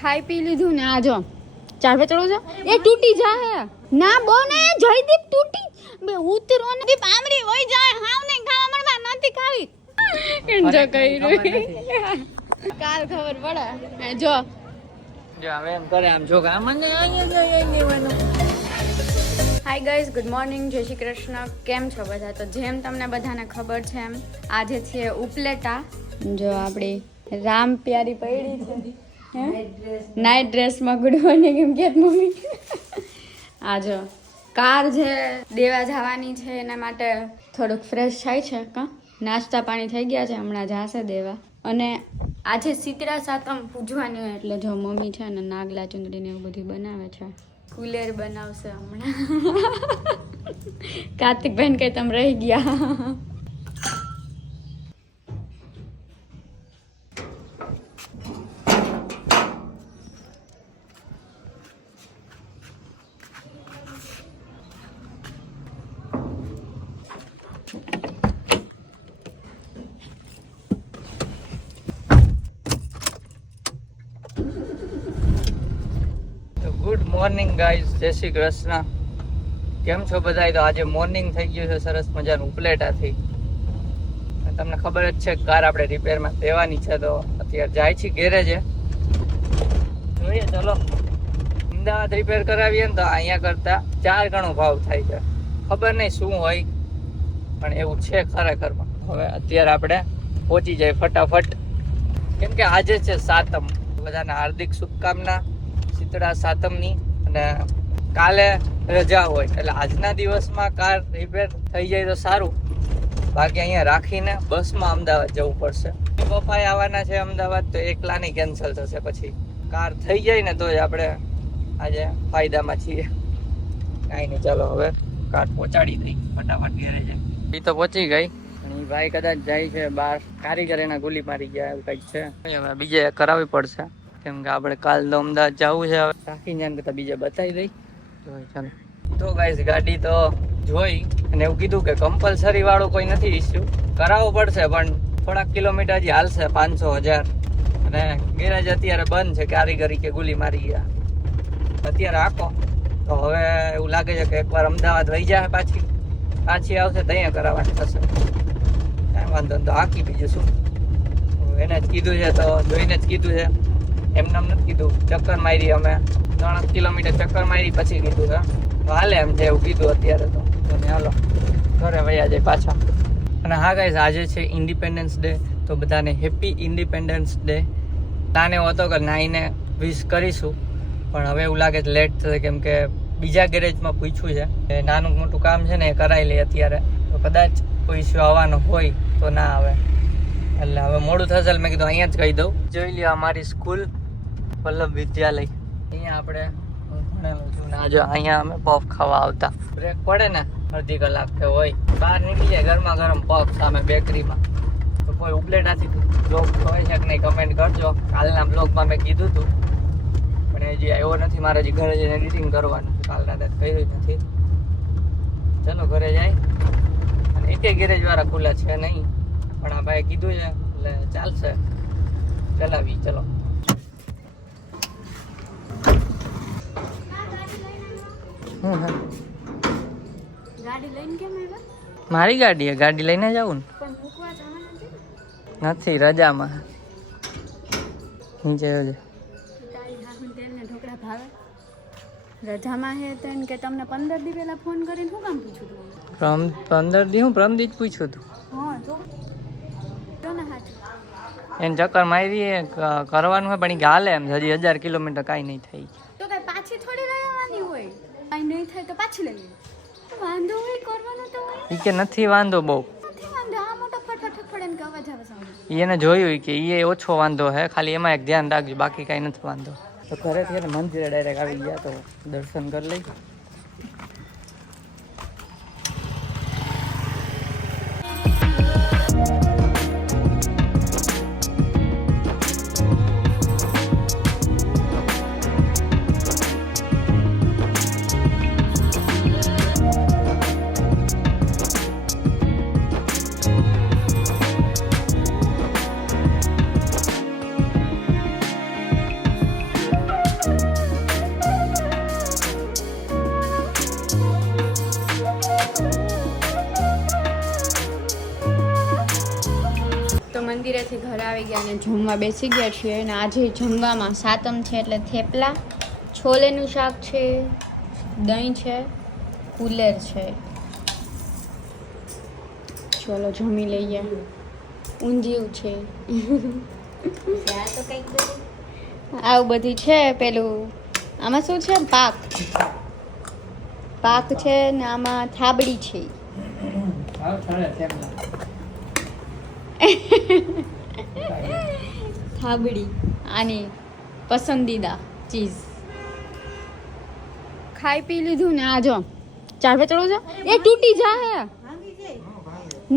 ખાઈ પી લીધું ને આ જો ચાર ચડો છો એ તૂટી જાય ના બોને જયદીપ તૂટી બે ઉતરો ને દીપ આમરી વઈ જાય હાવ ને ખાવા મળવા નથી ખાવી એન્જોય કર્યું કાલ ખબર પડે જો હવે એમ કરે આમ જો આમ મને અહીંયા લેવાનું. હાય ગાઈઝ, ગુડ મોર્નિંગ, જય શ્રી કૃષ્ણ. કેમ છો બધા? તો જેમ તમને બધાને ખબર છે એમ આજે છે ઉપલેટા. જો આપણી રામ પ્યારી પડી છે નાઇટ ડ્રેસમાં ગુડ મોર્નિંગ એમ કે મમ્મી. આ જો કાર જે દેવા જવાની છે એના માટે થોડુંક ફ્રેશ થાય છે. કા નાસ્તા પાણી થઈ ગયા છે, હમણાં જાશે દેવા. અને આજે શીતળા સાતમ પૂજવાની હોય એટલે જો મમ્મી છે ને નાગલા ચુંદડીને એવું બધું બનાવે છે. કુલેર બનાવશે હમણાં. કાર્તિકભાઈ કઈ તમે રહી ગયા. ગુડ મોર્નિંગ ગાઈઝ, જય શ્રી કૃષ્ણ. કેમ છો બધા? તો આજે મોર્નિંગ થઈ ગયું છે સરસ મજાનું ઉપલેટાથી. તમને ખબર જ છે કાર આપણે રિપેરમાં દેવાની છે, તો અત્યારે જાય છે ગેરેજે. જોઈએ ચલો. અમદાવાદ રિપેર કરાવીએ ને તો અહીંયા કરતા 4 ગણો ભાવ થાય છે. ખબર નહીં શું હોય, પણ એવું છે ખરેખરમાં. હવે અત્યારે આપણે પહોંચી જાય ફટાફટ, કેમ કે આજે છે સાતમ. બધાને હાર્દિક શુભકામના શીતળા સાતમની. અને કાલે રજા હોય એટલે આજના દિવસમાં કાર રિપેર થઈ જાય તો સારું. બાકી અહીંયા રાખીને બસમાં અમદાવાદ જવું પડશે. પપ્પાએ આવવાના છે અમદાવાદ, તો એકલાની કેન્સલ થશે. પછી કાર થઈ જાય ને તો જ આપણે આજે ફાયદામાં છીએ. કાંઈ નહીં, ચાલો હવે કાર પહોંચાડી દઈ ફટાફટ ગેરેજે. એ તો પહોંચી ગઈ. એ ભાઈ કદાચ જાય છે બહાર, કારીગર એના ગોલી મારી ગયા એવું કંઈક છે. હવે બીજે કરાવવી પડશે, કેમ કે આપણે કાલ તો અમદાવાદ જવું છે. હવે રાખીને જાણ કરતા બીજે બતાવી દઈ. ચાલો તો ગાઈસ, ગાડી તો જોઈ અને એવું કીધું કે કમ્પલસરી વાળું કોઈ નથી ઇસ્યુ, કરાવવું પડશે પણ થોડાક કિલોમીટર હજી હાલશે, 500-1000. અને ગેરેજ અત્યારે બંધ છે, કારીગરી કે ગુલી મારી ગયા અત્યારે આખો. તો હવે એવું લાગે છે કે એકવાર અમદાવાદ વહી જાય, પાછી આવશે તો અહીંયા કરાવવાની થશે. કાંઈ વાંધો તો આખી બીજું શું. એને જ કીધું છે તો જોઈને જ કીધું છે, એમને નથી કીધું. ચક્કર મારી, અમે 3 કિલોમીટર ચક્કર મારી પછી કીધું છે હાલે એમ છે એવું કીધું અત્યારે. તો હાલો ઘરે વયા જાય પાછા. અને હા ગાઈસ, આજે છે ઇન્ડિપેન્ડન્સ ડે, તો બધાને હેપી ઇન્ડિપેન્ડન્સ ડે. પ્લાન એવો હતો કે નાઈને વિશ કરીશું, પણ હવે એવું લાગે છે લેટ થશે, કેમ કે બીજા ગેરેજમાં પૂછ્યું છે. નાનું મોટું કામ છે ને એ કરાવી લઈએ અત્યારે, તો કદાચ કોઈ ઇસ્યુ આવવાનો હોય તો ના આવે. એટલે હવે મોડું થશે, મેં કીધું અહીંયા જ કહી દઉં. જોઈ લ્યો અમારી સ્કૂલ વલ્લભ વિદ્યાલય. અહીંયા આપણે હું ભણેલો છું ને આજે અહીંયા અમે પફ ખાવા આવતા. બ્રેક પડે ને અડધી કલાક કે હોય, બહાર નીકળી જાય ગરમા ગરમ પફ સામે બેકરીમાં. તો કોઈ ઉપલેટાથી બ્લોગ હોય છે કે નહીં કમેન્ટ કરજો. કાલના બ્લોગમાં મેં કીધું હતું, પણ હજી આવ્યો નથી. મારે હજી ઘરે જઈને એડિટિંગ કરવાનું, કાલ રાતે કર્યું નથી. ચલો ઘરે જાય. અને એકે ગેરેજ વાળા ખુલ્લા છે નહીં, પણ આ ભાઈ કીધું છે એટલે ચાલશે, ચલાવી. ચલો મારી ગાડી ગાડી લઈને જાઉં ને નથી રજામાં. નીચે રજામાં હે તો કે તમને 15 દી પહેલા ફોન કરીને શું કામ પૂછ્યું તું? 15 દી હું પ્રમદી જ પૂછ્યું હતું. હા તો એને ચક્કર મારી કરવાનું હોય, પણ એ હાલે એમ હજી 1000 કિલોમીટર કાંઈ નહીં થઈ. તો કઈ પાછી થોડી રહેવાની હોય, કાંઈ નહીં થાય તો પાછી લઈ વાંધો હોય કરવાનો તો હોય. એ કે નથી વાંધો બહુ, નથી વાંધો. આ મોટો ફટાફટ પડે ને કે અવાજ આવે સામે. એને જોયું કે એ ઓછો વાંધો હે, ખાલી એમાં એક ધ્યાન રાખજો, બાકી કાંઈ નથી વાંધો. તો ઘરેથી મંદિરે ડાયરેક્ટ આવી ગયા, તો દર્શન કરી લઈ. સ્કૂલેથી ઘરે આવી ગયા અને જમવા બેસી ગયા છીએ અને આજે જમવામાં સાતમ છે એટલે થેપલા, છોલેનું શાક છે, દહીં છે, કુલેર છે. ચલો જમી લઈએ. ઊંધિયું છે. આવું બધી છે. પેલું આમાં શું છે? પાક છે ને આમાં થાબડી છે. થાબડી આની પસંદીદા ચીઝ. ખાઈ પી લીધું ને આ જો ચાર ચડવું છે એ તૂટી જાય.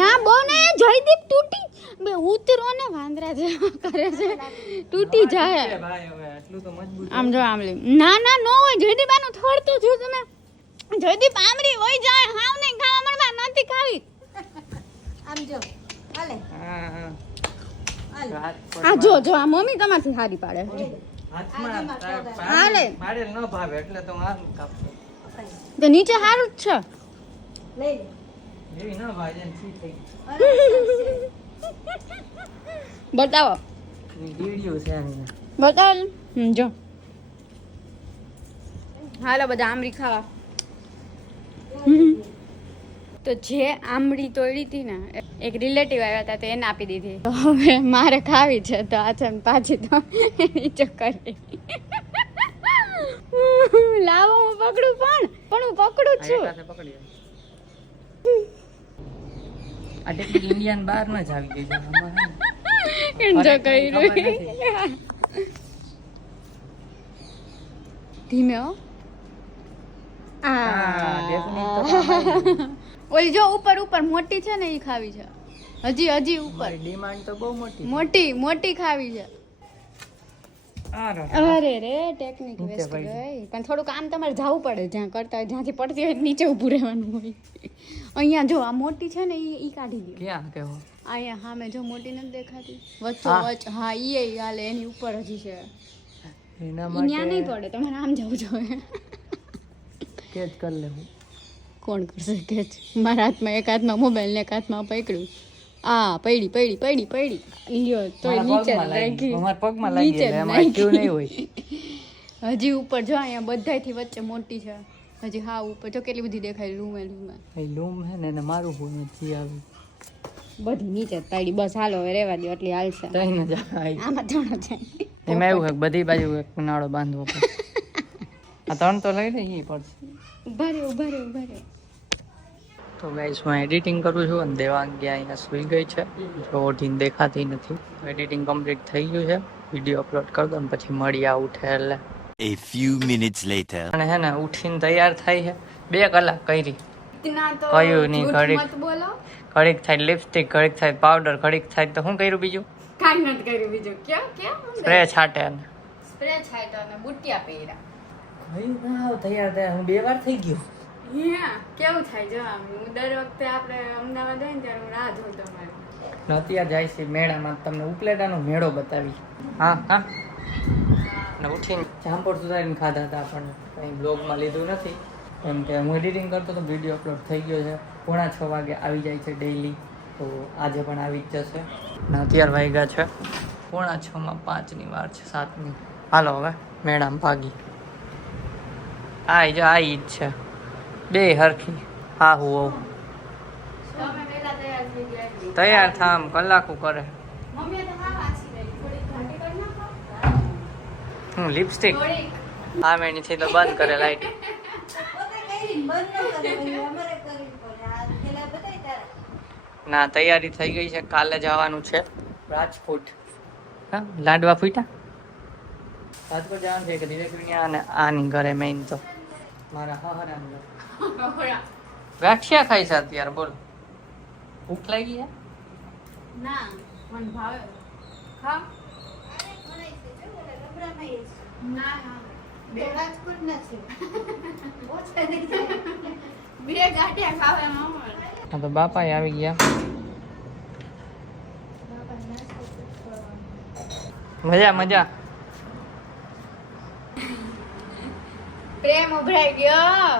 ના બો ને જયદીપ તૂટી બે ઉતરો ને વાંદરા જેવા કરે છે. તૂટી જાય આમ જો આમલી. ના ના નો હોય જયદીપ આનું થોડતું છું તમે. જયદીપ આમરી હોય જાય હાવ નહીં ખાવા મળવા નથી ખાવી. આમ જો હાલે આ જો જો આ મમ્મી તમારથી હારી પાડે. હાલે મારે ન ભાવે એટલે તો આ કાપતો. તો નીચે હારું જ છે. લઈ એવી ન ભાવે ને સી થઈ. બતાવો વિડિયો છે આની. બતાવો જો હાલો બધા આમરી ખાવા. તો જે આમળી તોડી હતી ને એક રિલેટિવ આવ્યા હતા તો એને આપી દીધી. તો હવે મારે ખાવી છે તો આ છે પાછી તો એની ચક્કર લાવો હું પકડું પણ હું પકડું જ છું. આ ટેકનિક ઇન્ડિયન બહાર ન જ આવી ગઈ છે. એન્જોય કર્યું. ધીમે હો. ઓલી જો ઉપર ઉપર મોટી છે ને એ ખાવી છે. હજી ઉપર ડિમાન્ડ તો બહુ મોટી મોટી ખાવી છે. અરે રે ટેકનિક વેસ્ટ ગઈ. પણ થોડુંક આમ તમારે જવું પડે જ્યાં કરતા હોય જ્યાંથી પડતી હોય નીચે ઊભું રહેવાનું હોય. અહીંયા જો આ મોટી છે ને ઈ કાઢી દો. ક્યાં કેવો અહીંયા હા મેં જો મોટી નથી દેખાતી વચ્ચો વચ્ચ. હા ઈ હાલે એની ઉપર હજી છે. એના માટે ત્યાં નહીં પડે તમારે આમ જવું જોઈએ. કેચ કરી લેવું. કોણ કરશે કેચ? મારા હાથમાં એક હાથમાં મોબાઈલ ને એક હાથમાં પકડ્યું. આ પડી લ્યો તો નીચે લાગી. અમાર પગમાં લાગી એટલે એમાં ક્યું નહીં હોય. હજી ઉપર જો અહીંયા બધાયથી વચ્ચે મોટી છે. હજી હા ઉપર જો કેટલી બધી દેખાય લૂમ એ લૂમ હે ને એને મારું હું નથી આવી. બધી નીચે જ પડી. બસ હાલો હવે રહેવા દો એટલી હાલશે. તઈ ન જાય આમાં ત્રણ છે. એમાં એવું છે બધી બાજુ એક નાળો બાંધવો પડે. આ ત્રણ તો લઈ લઈ પડશે. ઉભા રે. તો ગાઈસ હું એડિટિંગ કરું છું અને દેવાંગી અહીંયા સુઈ ગઈ છે. જો ઓઢીને દેખાતી નથી. એડિટિંગ કમ્પ્લીટ થઈ ગયું છે. વિડીયો અપલોડ કરી દો ને પછી મળી આ ઉઠે એટલે. A few minutes later. અને હે ને ઉઠીને તૈયાર થાય છે. 2 કલાક કરી. કયું નહીં ઘડીક થાય લિપસ્ટિક, ઘડીક થાય પાવડર, ઘડીક થાય તો શું કર્યું બીજું? કાંઈ નથી કર્યું બીજું. સ્પ્રે છાટે અને બુટિયા પહેર્યા. તૈયાર હું 2 વાર થઈ ગયો. કેવું થાય જો હું દર વખતે આપણે અમદાવાદ હોય ને ત્યારે હું રાહ જોઉં તમારી. અત્યારે જાય છે મેળામાં. તમને ઉપલેટાનો મેળો બતાવી. હા ને ઉઠીને જામપોર સુધારીને ખાધા હતા પણ કંઈ બ્લોગમાં લીધું નથી કેમ કે હું એડિટિંગ કરતો તો વિડીયો અપલોડ થઈ ગયો છે. 5:45 વાગે આવી જાય છે ડેઈલી. તો આજે પણ આવી જ જશે. ને અત્યારે વાગ્યા છે 5:45 5ની વાર છે 7ની. હાલો હવે મેળામાં ભાગી. આ ઈ જ છે બે હરખી. હા હું તૈયાર થા આમ કલાકો કરે. હું લિપસ્ટિક હા મેં નીચે તો બંધ કરે લાઈટ. ના તૈયારી થઈ ગઈ છે. કાલે જવાનું છે રાજકોટ. હા લાડવા ફૂટા રાજકોટ જવાનું છે કે દિવેકવિયા અને આની ઘરે મેઇન તો મારા હહરા ગાંઠિયા ખાઈ છે અત્યારે. બોલ ભૂખ લાગી છે? ના મને ભાવે. ખા ના બે રાજકોટ નથી. બે ગાંઠિયા ખાવે મમ્મી. હા તો બાપા આવી ગયા. મજા પ્રેમ ઉભરાઈ ગયો.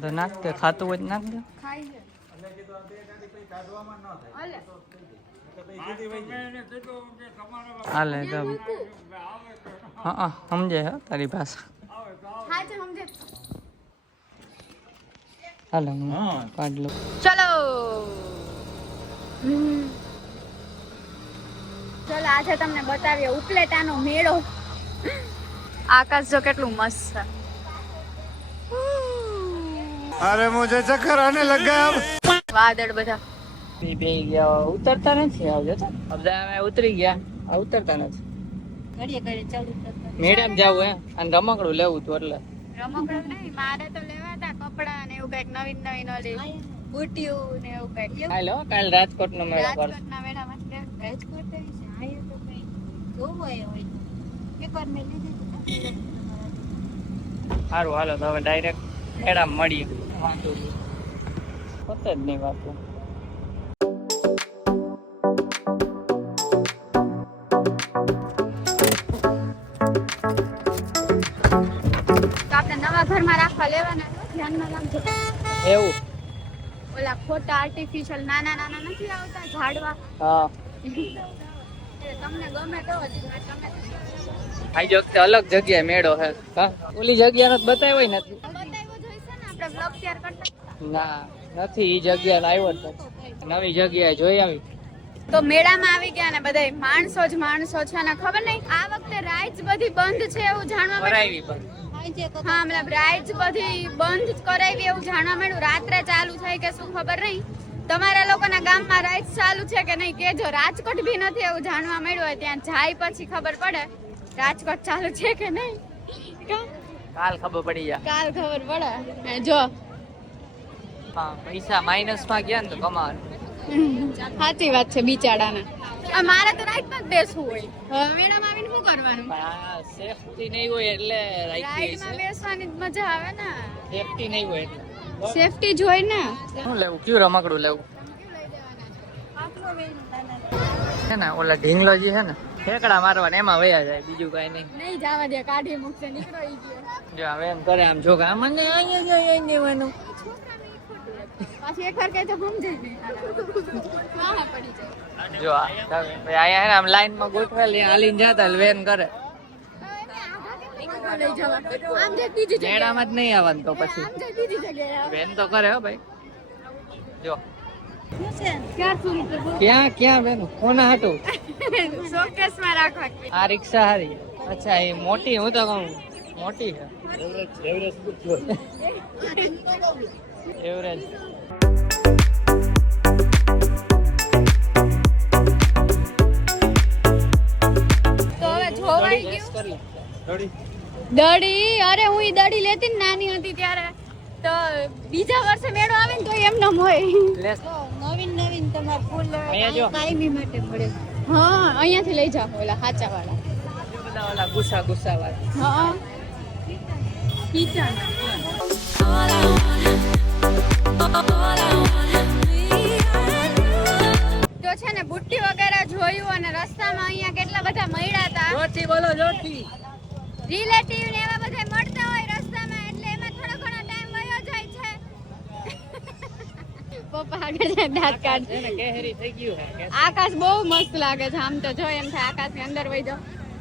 તો નાખ દે. ખાતું હોય નાખ દે. ખાઈ લે. હાલે તો હા સમજે હે તારી ભાષા હા છે સમજે હાલે હું કાઢ લઉં ચલો ચલો આજે તમને બતાવીએ ઉપલેટાનો મેળો આકાશ જો કેટલું મસ્ત છે अरे मुझे चक्कर आने लग गया अब વાદળ બધા બે ગયા ઉતરતા નથી આવજો તો હવે અમે ઉતરી ગયા આ ઉતરતા નથી ઘડીએ ઘડીએ ચાલુ કરતા મેડમ જાવું હે અને રમકડું લેવું તું એટલે રમકડું નહીં મારે તો લેવા હતા કપડા ને એવું કઈક નવીન નવીન ઓલી બુટીયું ને એવું કઈક હાલો કાલ રાજકોટ નો મેળો કર રાજકોટના મેળામાં છે રાજકોટ છે આયો તો કઈ જોવું હોય એકવાર મેં લીધી સારું હાલો તો હવે ડાયરેક્ટ મેળા મળીએ વાંધો નહીં હોત જ નહીં વાતું તો આપણે નવા ઘરમાં રાખવા લેવાના છે ધ્યાનમાં રાખજો એવું ઓલા ખોટા આર્ટિફિશિયલ નાના નાના નથી આવતા ઝાડવા હા એ તમને ગમે તો જ તમે આજ વખતે અલગ જગ્યાએ મેળો હે હા ઓલી જગ્યા નથી બતાવ્યો હોય નથી બતાવ્યો જોઈશે ને આપણે બ્લોગ શેર કરતા ના નથી ઈ જગ્યા આવ્યો જ નથી નવી જગ્યાએ જોઈ આવી તો મેળામાં આવી ગયા ને બધાય માણસો જ માણસો છે ને ખબર નહીં આ વખતે રાઈડ્સ બધી બંધ છે એવું જાણવા મળ્યું કરાવી પણ હા મતલબ રાઈડ્સ બધી બંધ કરાવી એવું જાણવા મળ્યું રાત્રે ચાલુ થઈ કે શું ખબર નહીં તમારા લોકોના ગામમાં રાઈડ્સ ચાલુ છે કે નહીં કેજો રાજકોટ બી નથી એવું જાણવા મળ્યું હોય ત્યાં જાય પછી ખબર પડે રાજકોટ ચાલુ છે કે નહીં કાલ ખબર પડી જા કાલ ખબર પડે જો હા પૈસા માઇનસ માં ગયા ને તો કમાવાનું સાચી વાત છે બિચારાના મારે તો રાઈડમાં જ બેસવું હોય હવે મેળામાં આવીને શું કરવાનું સેફટી નહીં હોય એટલે રાઈડમાં બેસવાની જ મજા આવે ને સેફટી નહીં હોય એટલે સેફટી જોઈ ને શું લેવું કયું રમકડું લેવું છે ને ઓલા ઢીંગલોજી છે ને ઠેકડા મારવા ને એમાં વયા જાય બીજું કઈ નહીં નહીં જવા દે કાઢી મૂકશે નીકળો ઈ ગયો જો હવે એમ કરે આમ જો કે મને અહીંયા જઈ દેવાનું પાછી એકવાર કહે તો સમજાય નહીં હા પડી જાય જો અહીંયા હે ને આમ લાઈન માં ગોઠવેલી હાલીને જતા વેન કરે લઈ જવા આમ જે બીજી જગ્યાએ મેળામાં જ નહીં આવવાનું તો પછી આમ જે બીજી જગ્યાએ વેન તો કરે હો ભાઈ જો ₹400 ક્યાં બેન કોના હાટું શોકેસમાં રાખવા આ રિક્ષા હારી અચ્છા એ મોટી હું તો કહું મોટી છે એવરેજ તો હવે જોવાઈ ગયું દડી અરે હું ઈ દડી લેતી ને નાની હતી ત્યારે તો બીજા વર્ષે મેળો આવે ને તો એમને હોય નવીન તમાર ફૂલ કાયમી માટે મળે હા અહીંયાથી લઈ જાવ ઓલા હાચા વાળા બધા ઓલા ગુસ્સા વાળા હા કિચન તો છે ને બુટ્ટી વગેરે જોયું અને રસ્તામાં અહીંયા કેટલા બધા મળ્યા હતા જોરથી બોલો જોરથી રિલેટિવ ને એવા બધા મળતા હોય રસ્તામાં એટલે એમાં થોડો ઘણો ટાઈમ વયો જાય છે પપ્પા આગળ જાય દાંત કાઢ છે ને કેહરી થઈ ગયું હે આકાશ બહુ મસ્ત લાગે છે આમ તો જો એમ થાય આકાશની અંદર વઈ જાઓ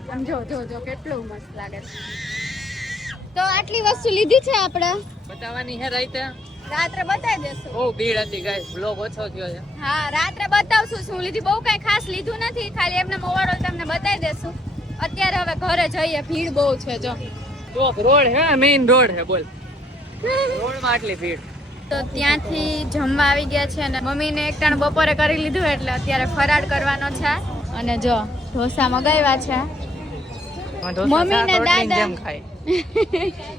આમ જો કેટલું મસ્ત લાગે છે તો આટલી વસ્તુ લીધી છે આપણે બતાવવાની હે રાઈતે રાત્રે બતાવી દેશું બહુ ભીડ હતી ગાઈસ બ્લોગ ઓછો થયો છે હા રાત્રે બતાવશું શું લીધી બહુ કઈ ખાસ લીધું નથી ખાલી એમને ઓવરઓલ તમને બતાવી દેશું અત્યારે હવે ઘરે જઈએ ભીડ બહુ છે જો ચોક રોડ હે મેઇન રોડ હે બોલ રોડ માં આટલી ભીડ તો ત્યાંથી જમવા આવી ગયા છે અને મમ્મીને એક ટાણ બપોરે કરી લીધું એટલે અત્યારે ફરાળ કરવાનો છે અને જો ઢોસા મગાવ્યા છે મમ્મી ને દાદા જેમ ખાય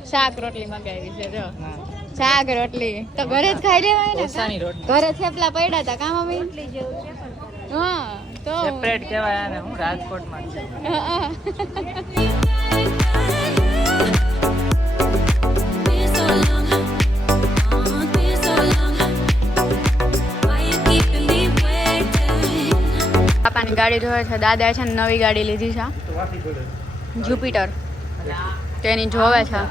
શાક રોટલી મગાવી છે જો શાક રોટલી તો ઘરે જ ખાઈ લેવાય ને ઢોસાની રોટલી ઘરે થેપલા પડ્યા હતા કા મમ્મી હા તો સેપરેટ કહેવાય આને હું રાજકોટમાં હા. પાપાની ગાડી જોવે છે દાદા છે ને નવી ગાડી લીધી છે જુપિટર તેની જોવે છે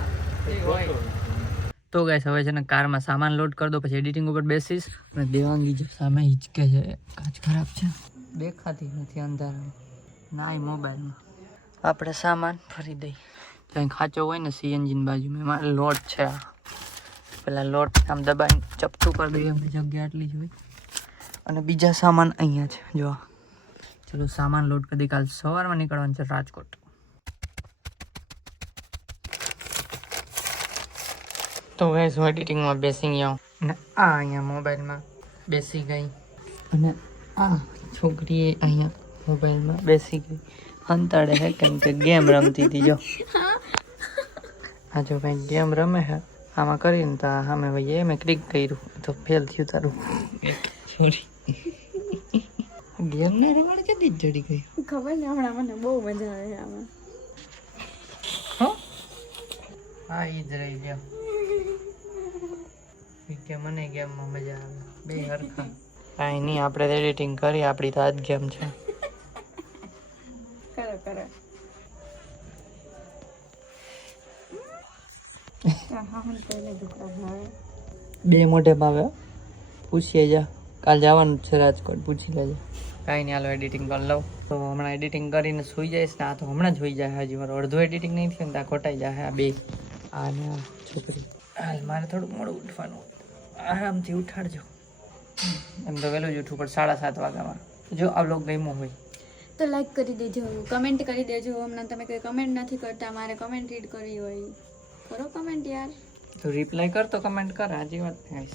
તો ગાઈસ હવે છે ને કારમાં સામાન લોડ કરી દો પછી એડિટિંગ ઉપર બેસીશ અને દેવાંગી જો સામે હિચકે છે કાચ ખરાબ છે દેખાતી નથી અંધારામાં ના મોબાઈલમાં આપણે સામાન ફરી દઈ કંઈ ખાચો હોય ને સીએનજી બાજુમાં એમાં લોટ છે આ પેલા લોટ આમ દબાઈને ચપટું કરી દઈએ અમે જગ્યા આટલી જ હોય અને બીજા સામાન અહીંયા છે જો ચલો સામાન લોડ કરી દઈએ કાલ સવારમાં નીકળવાનું છે રાજકોટ તો ગાઈસ હું એડિટિંગમાં બેસી ગયો અને આ અહીંયા મોબાઈલમાં બેસી ગઈ અને આ છોકરીએ અહીંયા મોબાઈલમાં બેસી ગઈ અંતાડે હે કેમ કે ગેમ રમતી હતી જો આ જો ભાઈ ગેમ રમે હે આમાં કરીને તો સામે ભાઈ મેં ક્લિક કર્યું તો ફેલ થયું તારું સોરી ગેમ ને રમાડ કેદી ચડી ગઈ ખબર ને હમણાં મને બહુ મજા આવે આમાં હા ઈ જ રહી ગયો કે મને ગેમમાં મજા આવે બે હરખા કાંઈ નહીં આપણે એડિટિંગ કરી આપણી તો આ જ ગેમ છે કરો બે મોઢે ભાવે પૂછીએ જા કાલ જવાનું છે રાજકોટ પૂછી લેજે કાંઈ નહીં હાલો એડિટિંગ કરી લઉં તો હમણાં એડિટિંગ કરીને સૂઈ જઈશ ને આ તો હમણાં જ હોઈ જાય હજી મારું અડધું એડિટિંગ નહીં થયું ને ત્યાં ખોટાઈ જાય આ બે આ ને આ છોકરી હાલ મારે થોડું મોડું ઉઠવાનું આરામથી ઉઠાડજો એમ તો વહેલું જ ઉઠવું પણ 7:30 વાગ્યામાં જો આ બ્લોગ ગમ્યો હોય તો લાઈક કરી દેજો કમેન્ટ કરી દેજો હમણાં તમે કોઈ કમેન્ટ નથી કરતા મારે કમેન્ટ રીડ કરવી હોય કરો કમેન્ટ યાર તો રિપ્લાય કર તો કમેન્ટ કર હાજી વાત થાય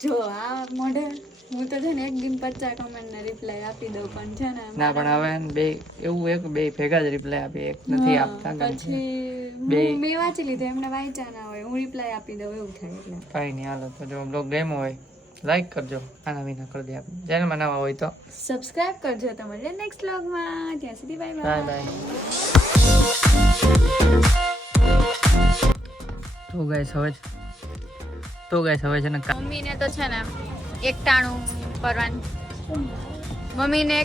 જો આ મોઢે હું તો છે ને એક દિન 50 કમેન્ટને રિપ્લાય આપી દઉં પણ છે ને ના પણ હવે બે એવું એક બે ભેગા જ રિપ્લાય આપી એક નથી આપતા પછી બે મેં વાંચી લીધું એમને વાંચ્યા ના હોય હું રિપ્લાય આપી દઉં એવું થાય એટલે કાંઈ નહીં હાલો તો જો બ્લોગ ગમ્યો હોય લાઈક કરજો આના વિના કરી દે આપણે ચેનલમાં નવા હોય તો સબસ્ક્રાઇબ કરજો તમારે નેક્સ્ટ વ્લોગમાં ત્યાં સુધી બાય બાય બાય બાય તો ગાઈસ હવે છે ને મમ્મીને તો છે ને એકટાણું કરવાનું મમ્મીને